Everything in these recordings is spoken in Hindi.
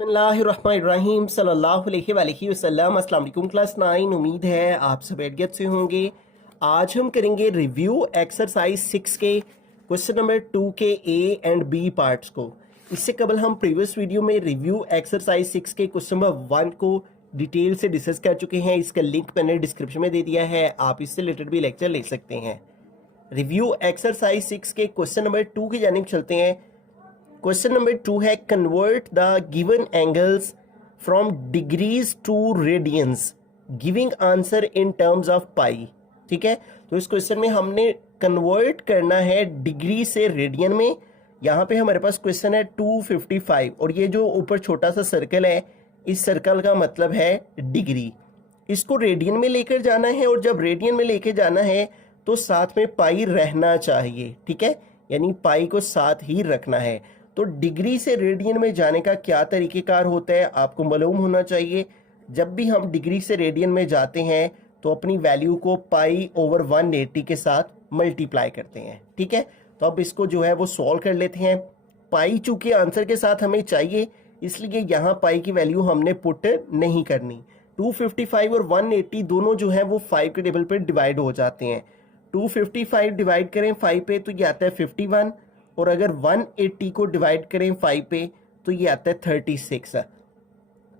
बिस्मिल्लाहिर्रहमानिर्रहीम सल्लल्लाहु अलैहि वसल्लम। अस्सलाम वालेकुम क्लास 9। उम्मीद है आप सब खैरियत से होंगे। आज हम करेंगे रिव्यू एक्सरसाइज 6 के क्वेश्चन नंबर 2 के ए एंड बी पार्ट्स को। इससे कबल हम प्रीवियस वीडियो में रिव्यू एक्सरसाइज 6 के क्वेश्चन नंबर 1 को डिटेल से डिस्कस कर चुके हैं। इसका लिंक मैंने डिस्क्रिप्शन में दे दिया है, आप इससे रिलेटेड भी लेक्चर ले सकते हैं। रिव्यू एक्सरसाइज 6 के क्वेश्चन नंबर 2 की जानिब चलते हैं। क्वेश्चन नंबर 2 है convert the given angles from degrees to radians giving answer in terms of pi. ठीक है, तो इस क्वेश्चन में हमने कन्वर्ट करना है डिग्री से रेडियन में। यहाँ पे हमारे पास क्वेश्चन है 255 और ये जो ऊपर छोटा सा सर्कल है, इस सर्कल का मतलब है डिग्री। इसको रेडियन में लेकर जाना है और जब रेडियन में लेकर जाना है तो साथ में पाई रहना चाहिए। ठीक है, यानी पाई को साथ ही रखना है। तो डिग्री से रेडियन में जाने का क्या तरीकेकार होता है आपको मालूम होना चाहिए। जब भी हम डिग्री से रेडियन में जाते हैं तो अपनी वैल्यू को पाई ओवर 180 के साथ मल्टीप्लाई करते हैं। ठीक है, तो अब इसको जो है वो सॉल्व कर लेते हैं। पाई चूंकि आंसर के साथ हमें चाहिए, इसलिए यहाँ पाई की वैल्यू हमने पुट नहीं करनी। 255 और 180 दोनों जो है वो 5 के टेबल पर डिवाइड हो जाते हैं। 255 डिवाइड करें 5 पे तो ये आता है 51, और अगर 180 को डिवाइड करें 5 पे तो ये आता है 36।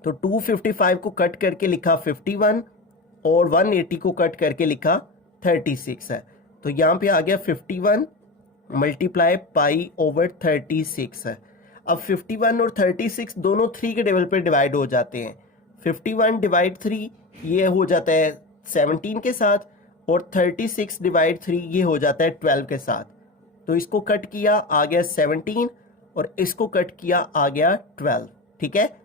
तो 255 को कट करके लिखा 51 और 180 को कट करके लिखा 36 है। तो यहाँ पे आ गया 51 मल्टीप्लाई पाई ओवर 36 है। अब 51 और 36 दोनों 3 के टेबल पे डिवाइड हो जाते हैं। 51 डिवाइड 3 ये हो जाता है 17 के साथ, और 36 डिवाइड 3 ये हो जाता है 12 के साथ। तो इसको कट किया आ गया 17 और इसको कट किया आ गया 12। ठीक है,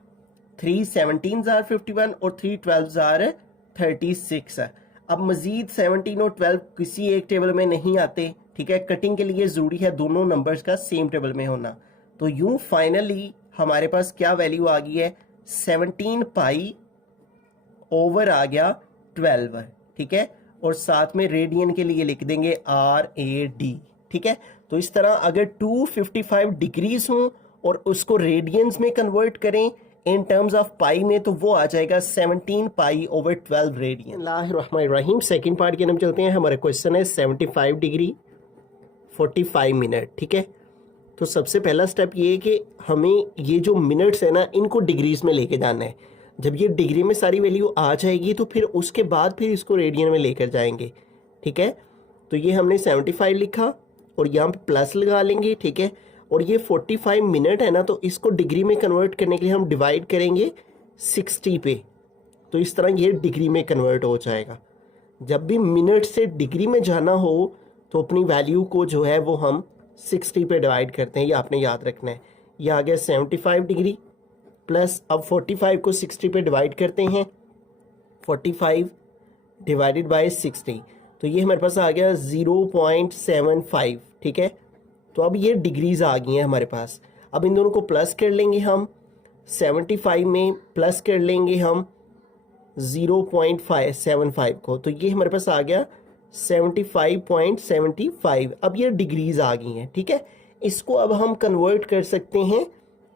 3 17s आर 51 और 3 12s आर 36 है। अब मजीद 17 और 12 किसी एक टेबल में नहीं आते। ठीक है, कटिंग के लिए जरूरी है दोनों नंबर्स का सेम टेबल में होना। तो यूं फाइनली हमारे पास क्या वैल्यू आ गई है, 17 पाई ओवर आ गया 12। ठीक है, और साथ में रेडियन के लिए लिख देंगे RAD। ठीक है, तो इस तरह अगर 255 डिग्रीज हो और उसको रेडियंस में कन्वर्ट करें इन टर्म्स ऑफ पाई में, तो वो आ जाएगा 17 पाई ओवर 12 रेडियन। बिस्मिल्लाहिर्रहमानिर्रहीम। सेकंड पार्ट की तरफ चलते हैं। हमारा क्वेश्चन है 75 डिग्री 45 मिनट। ठीक है, तो सबसे पहला स्टेप ये है कि हमें ये जो मिनट्स है ना, इनको डिग्रीज में लेके जाना है। जब ये डिग्री में सारी वैल्यू आ जाएगी तो फिर उसके बाद फिर इसको रेडियन में लेकर जाएंगे। ठीक है, तो ये हमने 75 लिखा और यहाँ पे प्लस लगा लेंगे। ठीक है, और ये 45 मिनट है ना, तो इसको डिग्री में कन्वर्ट करने के लिए हम डिवाइड करेंगे 60 पे। तो इस तरह ये डिग्री में कन्वर्ट हो जाएगा। जब भी मिनट से डिग्री में जाना हो तो अपनी वैल्यू को जो है वो हम 60 पे डिवाइड करते हैं, ये आपने याद रखना है। ये आ गया 75 डिग्री प्लस अब 45 को 60 पे डिवाइड करते हैं, 45 डिवाइडेड बाय 60, तो ये हमारे पास आ गया 0.75। ठीक है, तो अब ये डिग्रीज आ गई हैं हमारे पास। अब इन दोनों को प्लस कर लेंगे हम, 75 में प्लस कर लेंगे हम 0.575 को, तो ये हमारे पास आ गया 75.75। अब ये डिग्रीज आ गई हैं। ठीक है, इसको अब हम कन्वर्ट कर सकते हैं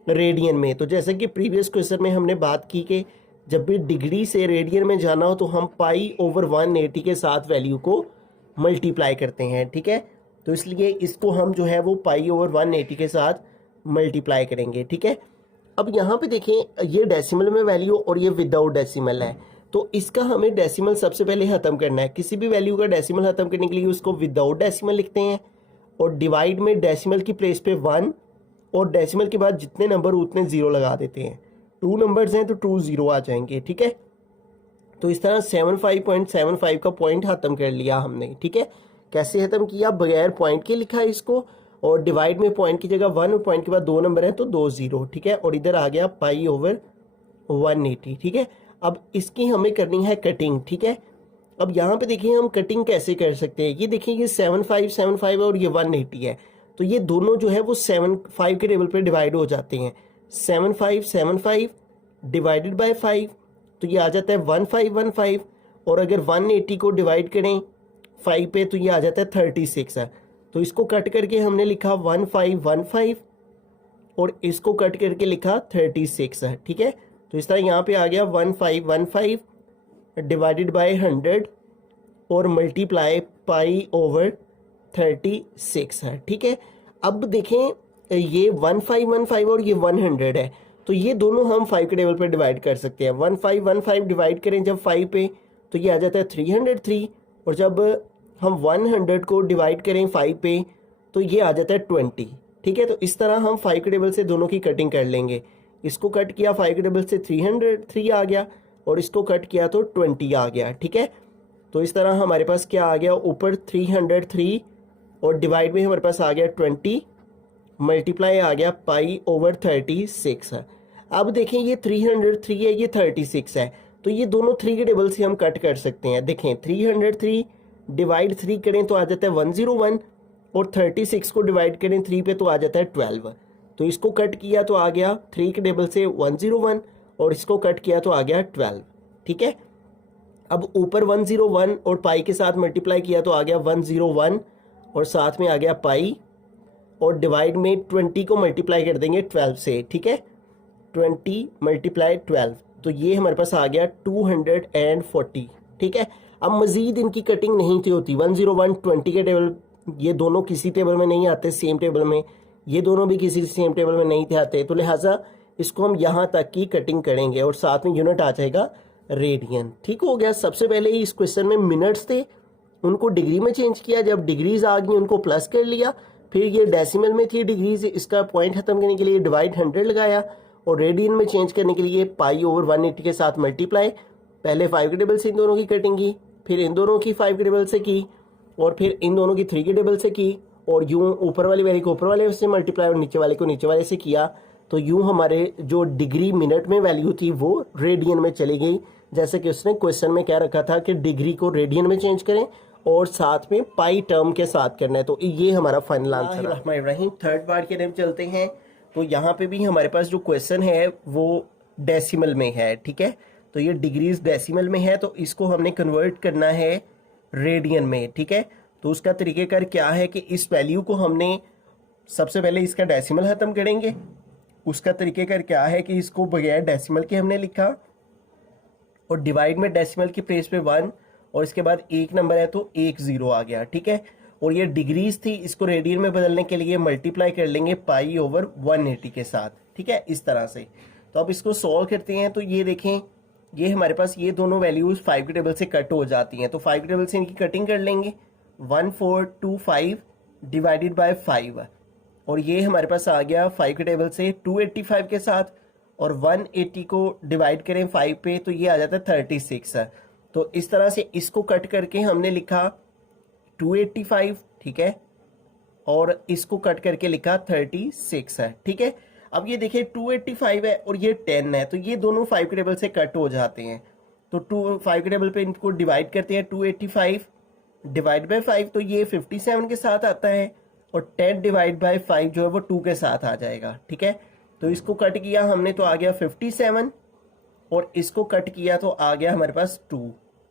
रेडियन में। तो जैसे कि प्रीवियस क्वेश्चन में हमने बात की कि जब भी डिग्री से रेडियन में जाना हो तो हम पाई ओवर 180 के साथ वैल्यू को मल्टीप्लाई करते हैं। ठीक है, तो इसलिए इसको हम जो है वो पाई ओवर 180 के साथ मल्टीप्लाई करेंगे। ठीक है, अब यहाँ पे देखें ये डेसिमल में वैल्यू और ये विदाउट डेसिमल है, तो इसका हमें डेसिमल सबसे पहले ख़त्म करना है। किसी भी वैल्यू का डेसिमल ख़त्म करने के लिए उसको विदाउट डेसिमल लिखते हैं और डिवाइड में डेसिमल की प्लेस पे 1 और डेसिमल के बाद जितने नंबर उतने 0 लगा देते हैं। 2 नंबर्स हैं तो 2 0 आ जाएंगे। ठीक है, तो इस तरह 75.75 का पॉइंट ख़त्म कर लिया हमने। ठीक है, कैसे ख़त्म किया, बगैर पॉइंट के लिखा इसको और डिवाइड में पॉइंट की जगह 1 और पॉइंट के बाद 2 नंबर हैं तो 2 0। ठीक है, और इधर आ गया पाई ओवर 180। ठीक है, अब इसकी हमें करनी है कटिंग। ठीक है, अब यहाँ पे देखिए हम कटिंग कैसे कर सकते हैं। ये देखिए ये 75 और ये 180 है, तो ये दोनों जो है वो 75 के टेबल पे डिवाइड हो जाते हैं। 75 डिवाइडेड बाय 5 तो ये आ जाता है 1515, और अगर 180 को डिवाइड करें 5 पे तो ये आ जाता है 36 है। तो इसको कट करके हमने लिखा 1515 और इसको कट करके लिखा 36 है, ठीक है। तो इस तरह यहाँ पे आ गया 1515 डिवाइडेड बाय 100 और मल्टीप्लाई पाई ओवर 36 है, ठीक है। अब देखें ये 1515 और ये 100 है, तो ये दोनों हम 5 के टेबल पे डिवाइड कर सकते हैं। 1515 डिवाइड करें जब 5 पे तो ये आ जाता है 303, और जब हम 100 को डिवाइड करें 5 पे तो ये आ जाता है 20, ठीक है। तो इस तरह हम 5 के टेबल से दोनों की कटिंग कर लेंगे। इसको कट किया 5 के टेबल से 303 आ गया, और इसको कट किया तो 20 आ गया, ठीक है। तो इस तरह हमारे पास क्या आ गया, ऊपर 303 और डिवाइड में हमारे पास आ गया 20, मल्टीप्लाई आ गया पाई ओवर 36 है। अब देखें ये 303 है, ये 36 है, तो ये दोनों 3 के टेबल से हम कट कर सकते हैं। देखें 303 डिवाइड 3 करें तो आ जाता है 101, और 36 को डिवाइड करें 3 पे तो आ जाता है 12। तो इसको कट किया तो आ गया 3 के टेबल से 101, और इसको कट किया तो आ गया 12, ठीक है। अब ऊपर 101 और पाई के साथ मल्टीप्लाई किया तो आ गया 101, और साथ में आ गया पाई, और डिवाइड में 20 को मल्टीप्लाई कर देंगे 12 से, ठीक है। 20 मल्टीप्लाई 12, तो ये हमारे पास आ गया 240, ठीक है। अब मज़ीद इनकी कटिंग नहीं थी होती। 101 20 के टेबल, ये दोनों किसी टेबल में नहीं आते सेम टेबल में, ये दोनों भी किसी सेम टेबल में नहीं थे आते, तो लिहाजा इसको हम यहाँ तक की कटिंग करेंगे, और साथ में यूनिट आ जाएगा रेडियन, ठीक हो गया। सबसे पहले इस क्वेश्चन में मिनट्स थे, उनको डिग्री में चेंज किया, जब डिग्रीज आ गई उनको प्लस कर लिया, फिर ये डेसिमल में थी डिग्रीज, इसका पॉइंट खत्म करने के लिए डिवाइड 100 लगाया, और रेडियन में चेंज करने के लिए पाई ओवर 180 के साथ मल्टीप्लाई। पहले 5 के टेबल से इन दोनों की कटिंग की, फिर इन दोनों की 5 के टेबल से की, और फिर इन दोनों की 3 के टेबल से की, और यूं ऊपर वाली वैल्यू को ऊपर वाले से मल्टीप्लाई और नीचे वाले को नीचे वाले से किया, तो यूं हमारे जो डिग्री मिनट में वैल्यू थी वो रेडियन में चली गई, जैसे कि उसने क्वेश्चन में कह रखा था कि डिग्री को रेडियन में चेंज करें और साथ में पाई टर्म के साथ करना है। तो ये हमारा फाइनल आंसर है। थर्ड पार्ट की तरफ चलते हैं। तो यहाँ पे भी हमारे पास जो क्वेश्चन है वो डेसिमल में है, ठीक है। तो ये डिग्रीज डेसिमल में है, तो इसको हमने कन्वर्ट करना है रेडियन में, ठीक है। तो उसका तरीकेकार क्या है कि इस वैल्यू को हमने सबसे पहले इसका डेसिमल खत्म करेंगे। उसका तरीकेकार क्या है कि इसको बगैर डेसिमल के हमने लिखा, और डिवाइड में डेसिमल की प्लेस पे 1, और इसके बाद एक नंबर है तो 1 0 आ गया, ठीक है। और ये डिग्रीज थी, इसको रेडियन में बदलने के लिए मल्टीप्लाई कर लेंगे पाई ओवर 180 के साथ, ठीक है, इस तरह से। तो अब इसको सॉल्व करते हैं, तो ये देखें ये हमारे पास ये दोनों वैल्यूज 5 के टेबल से कट हो जाती हैं, तो 5 के टेबल से इनकी कटिंग कर लेंगे। 1425 डिवाइडेड बाय 5, और ये हमारे पास आ गया 5 के टेबल से 285 के साथ, और 180 को डिवाइड करें 5 पे तो ये आ जाता है 36 है। तो इस तरह से इसको कट करके हमने लिखा 285, ठीक है, और इसको कट करके लिखा 36 है, ठीक है। अब ये देखिए 285 है और ये 10 है, तो ये दोनों 5 के टेबल से कट हो जाते हैं। तो 5 के टेबल पे इनको डिवाइड करते हैं, 285 डिवाइड बाय 5 तो ये 57 के साथ आता है, और 10 डिवाइड बाय 5 जो है वो 2 के साथ आ जाएगा, ठीक है। तो इसको कट किया हमने तो आ गया 57, और इसको कट किया तो आ गया हमारे पास 2।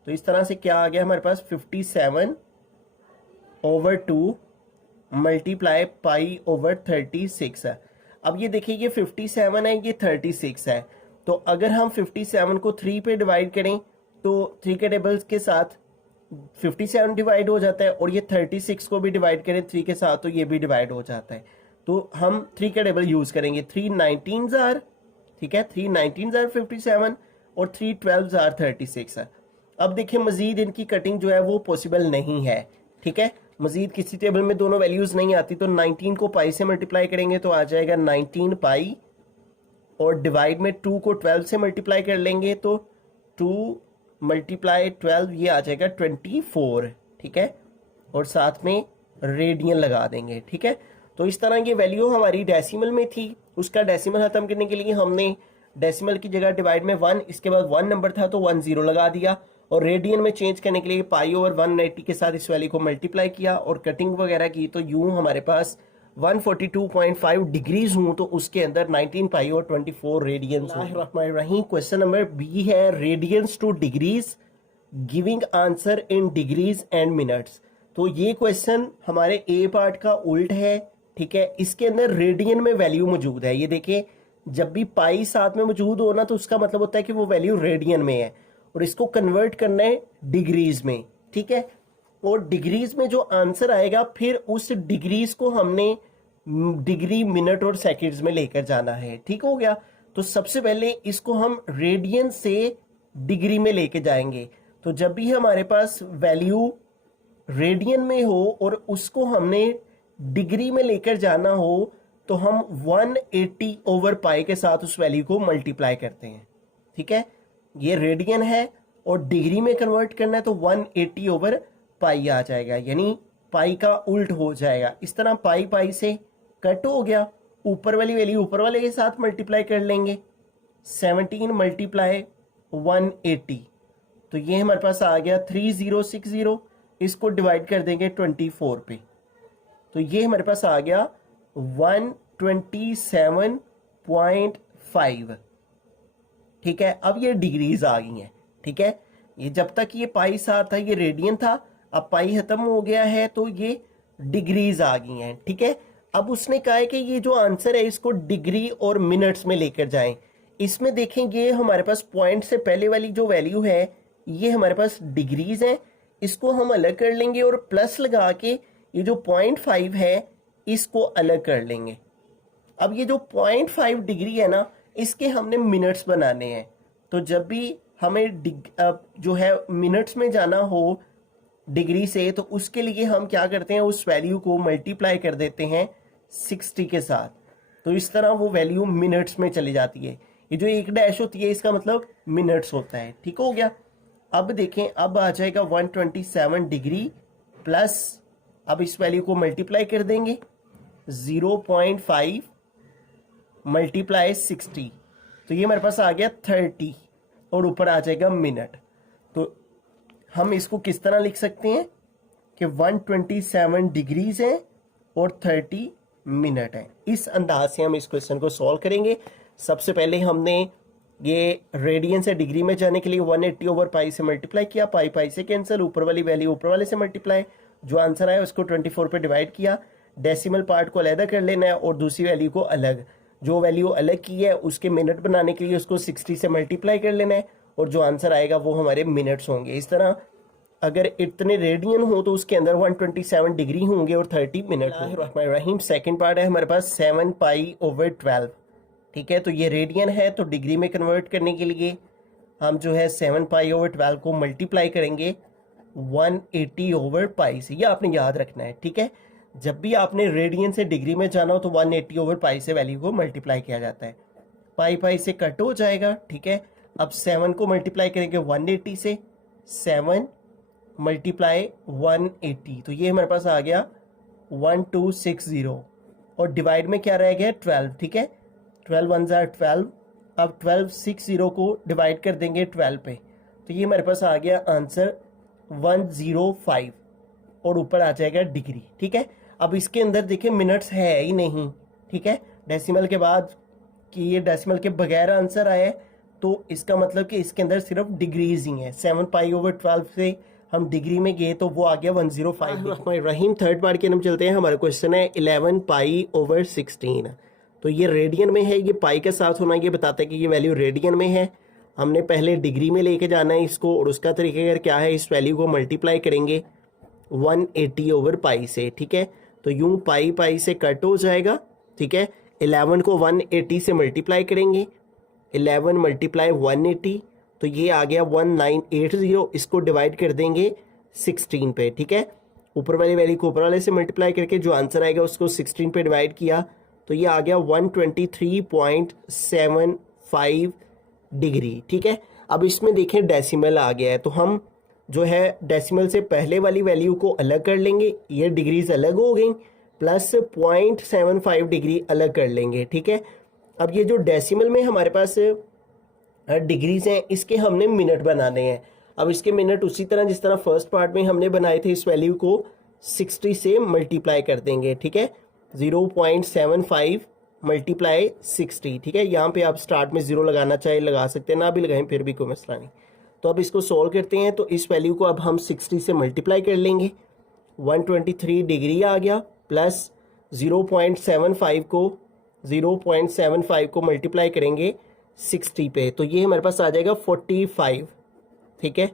तो इस तरह से क्या आ गया हमारे पास 57 ओवर 2 मल्टीप्लाई पाई ओवर 36 है। अब ये देखिए ये 57 है, ये 36 है, तो अगर हम 57 को 3 पे डिवाइड करें तो 3 के टेबल्स के साथ 57 डिवाइड हो जाता है, और ये 36 को भी डिवाइड करें 3 के साथ तो ये भी डिवाइड हो जाता है। तो हम 3 का टेबल यूज करेंगे, 3 19 जार, ठीक है, 3 19 जार 57 और 3 12 जार 36 है। अब देखिए मजीद इनकी कटिंग जो है वो पॉसिबल नहीं है, ठीक है। मजीद किसी टेबल में दोनों वैल्यूज नहीं आती, तो 19 को पाई से मल्टीप्लाई करेंगे तो आ जाएगा 19 पाई, और डिवाइड में 2 को 12 से मल्टीप्लाई कर लेंगे तो 2 मल्टीप्लाई 12 ये आ जाएगा 24, ठीक है, और साथ में रेडियन लगा देंगे, ठीक है। तो इस तरह ये वैल्यू हमारी डेसिमल में थी, उसका डेसिमल खत्म करने के लिए हमने डेसिमल की जगह डिवाइड में 1, इसके बाद 1 नंबर था तो 1 0 लगा दिया, और रेडियन में चेंज करने के लिए पाई ओवर 180 के साथ इस वैल्यू को मल्टीप्लाई किया और कटिंग वगैरह की, तो यूं हमारे पास 142.5 डिग्रीज हूं तो उसके अंदर 19 पाई और 24 रेडियंस। रही क्वेश्चन नंबर बी है radians to degrees, giving answer in degrees and minutes. तो ये क्वेश्चन हमारे ए पार्ट का उल्ट है, ठीक है, इसके अंदर रेडियन में वैल्यू मौजूद है। ये देखिए, जब भी पाई साथ में मौजूद हो ना तो उसका मतलब होता है कि वो वैल्यू रेडियन में है, और इसको कन्वर्ट करना है डिग्रीज में, ठीक है। और डिग्रीज में जो आंसर आएगा फिर उस डिग्रीज को हमने डिग्री, मिनट और सेकंड्स में लेकर जाना है, ठीक हो गया। तो सबसे पहले इसको हम रेडियन से डिग्री में लेके जाएंगे। तो जब भी हमारे पास वैल्यू रेडियन में हो और उसको हमने डिग्री में लेकर जाना हो तो हम 180 ओवर पाई के साथ उस वैल्यू को मल्टीप्लाई करते हैं, ठीक है। ये रेडियन है और डिग्री में कन्वर्ट करना है तो 180 ओवर पाई आ जाएगा, यानी पाई का उल्ट हो जाएगा। इस तरह पाई पाई से कट हो गया, ऊपर वाली वैल्यू ऊपर वाले के साथ मल्टीप्लाई कर लेंगे, 17 मल्टीप्लाई 180, तो ये हमारे पास आ गया 3060। इसको डिवाइड कर देंगे 24 पे, तो ये हमारे पास आ गया 127.5, ठीक है। अब ये डिग्रीज आ गई हैं, ठीक है। ये जब तक ये पाई साथ था ये रेडियन था, अब पाई खत्म हो गया है तो ये डिग्रीज आ गई हैं, ठीक है। अब उसने कहा है कि ये जो आंसर है इसको डिग्री और मिनट्स में लेकर जाएं। इसमें देखेंगे हमारे पास पॉइंट से पहले वाली जो वैल्यू है ये हमारे पास डिग्रीज है, इसको हम अलग कर लेंगे और प्लस लगा के ये जो 0.5 है इसको अलग कर लेंगे। अब ये जो 0.5 डिग्री है ना इसके हमने मिनट्स बनाने हैं, तो जब भी हमें जो है मिनट्स में जाना हो डिग्री से तो उसके लिए हम क्या करते हैं, उस वैल्यू को मल्टीप्लाई कर देते हैं 60 के साथ, तो इस तरह वो वैल्यू मिनट्स में चली जाती है। ये जो एक डैश होती है इसका मतलब मिनट्स होता है, ठीक हो गया। अब देखें, अब आ जाएगा 127 डिग्री प्लस, अब इस वैल्यू को मल्टीप्लाई कर देंगे 0.5 मल्टीप्लाई 60, तो ये हमारे पास आ गया 30 और ऊपर आ जाएगा मिनट। तो हम इसको किस तरह लिख सकते हैं कि 127 डिग्रीज है और 30 मिनट है। इस अंदाज से हम इस क्वेश्चन को सॉल्व करेंगे। सबसे पहले हमने ये रेडियन से डिग्री में जाने के लिए 180 ओवर पाई से मल्टीप्लाई किया, पाई पाई से कैंसिल, ऊपर वाली वैल्यू ऊपर वाले से मल्टीप्लाई, जो आंसर आया उसको 24 पे डिवाइड किया, डेसिमल पार्ट को अलग कर लेना है और दूसरी वैल्यू को अलग, जो वैल्यू अलग की है उसके मिनट बनाने के लिए उसको 60 से मल्टीप्लाई कर लेना है और जो आंसर आएगा वो हमारे मिनट्स होंगे। इस तरह अगर इतने रेडियन हो तो उसके अंदर 127 डिग्री होंगे और 30 मिनट होंगे। सेकंड पार्ट है हमारे पास 7 पाई ओवर 12, ठीक है। तो ये रेडियन है तो डिग्री में कन्वर्ट करने के लिए हम जो है 7 पाई ओवर 12 को मल्टीप्लाई करेंगे 180 ओवर पाई से, ये आपने याद रखना है, ठीक है। जब भी आपने रेडियन से डिग्री में जाना हो तो 180 ओवर पाई से वैल्यू को मल्टीप्लाई किया जाता है, पाई पाई से कट हो जाएगा, ठीक है। अब 7 को मल्टीप्लाई करेंगे 180 से, 7 मल्टीप्लाई 180, तो ये हमारे पास आ गया 1260 और डिवाइड में क्या रह गया 12, ठीक है। 12 1 ज़ा 12, अब 1260 को डिवाइड कर देंगे 12 पे, तो ये हमारे पास आ गया आंसर 105 और ऊपर आ जाएगा डिग्री, ठीक है। अब इसके अंदर देखिए मिनट्स है ही नहीं, ठीक है। डेसिमल के बाद कि ये डेसिमल के बगैर आंसर आया है तो इसका मतलब कि इसके अंदर सिर्फ डिग्रीज ही हैं। 7 पाई ओवर 12 से हम डिग्री में गए तो वो आ गया 105। रहीम थर्ड पार्ट के हम चलते हैं। हमारा क्वेश्चन है 11 पाई ओवर 16, तो ये रेडियन में है, ये पाई के साथ होना ये बताता है कि ये वैल्यू रेडियन में है। हमने पहले डिग्री में लेके जाना है इसको और उसका तरीका क्या है, इस वैल्यू को मल्टीप्लाई करेंगे 180 ओवर पाई से, ठीक है। तो यूं पाई पाई से कट हो जाएगा, ठीक है। 11 को 180 से मल्टीप्लाई करेंगे, 11 मल्टीप्लाई 180, तो ये आ गया 1980। इसको डिवाइड कर देंगे 16 पे, ठीक है। ऊपर वाली वैल्यू को ऊपर वाले से मल्टीप्लाई करके जो आंसर आएगा उसको 16 पे डिवाइड किया तो ये आ गया 123.75 डिग्री, ठीक है। अब इसमें देखें डेसिमल आ गया है तो हम जो है डेसिमल से पहले वाली वैल्यू को अलग कर लेंगे, ये डिग्रीज अलग हो गई, प्लस 0.75 डिग्री अलग कर लेंगे, ठीक है। अब ये जो डेसिमल में हमारे पास डिग्रीज हैं इसके हमने मिनट बनाने हैं। अब इसके मिनट उसी तरह जिस तरह फर्स्ट पार्ट में हमने बनाए थे, इस वैल्यू को 60 से मल्टीप्लाई कर देंगे, ठीक है। 0.75 मल्टीप्लाई 60, ठीक है। यहाँ पे आप स्टार्ट में 0 लगाना चाहे लगा सकते हैं, ना भी लगाएं फिर भी कोई मसला नहीं। तो अब इसको सॉल्व करते हैं, तो इस वैल्यू को अब हम 60 से मल्टीप्लाई कर लेंगे, 123 डिग्री आ गया, प्लस 0.75 को मल्टीप्लाई करेंगे 60 पे, तो ये हमारे पास आ जाएगा 45, ठीक है।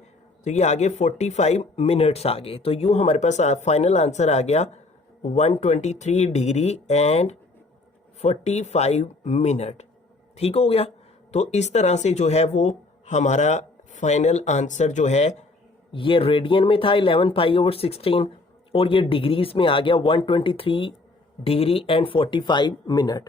तो ये आगे 45 मिनट्स आ गए। तो यूँ हमारे पास फाइनल आंसर आ गया 123 डिग्री एंड 45 मिनट, ठीक हो गया। तो इस तरह से जो है वो हमारा फाइनल आंसर जो है ये रेडियन में था 11 पाई/16 और ये डिग्रीज में आ गया 123 डिग्री एंड 45 मिनट।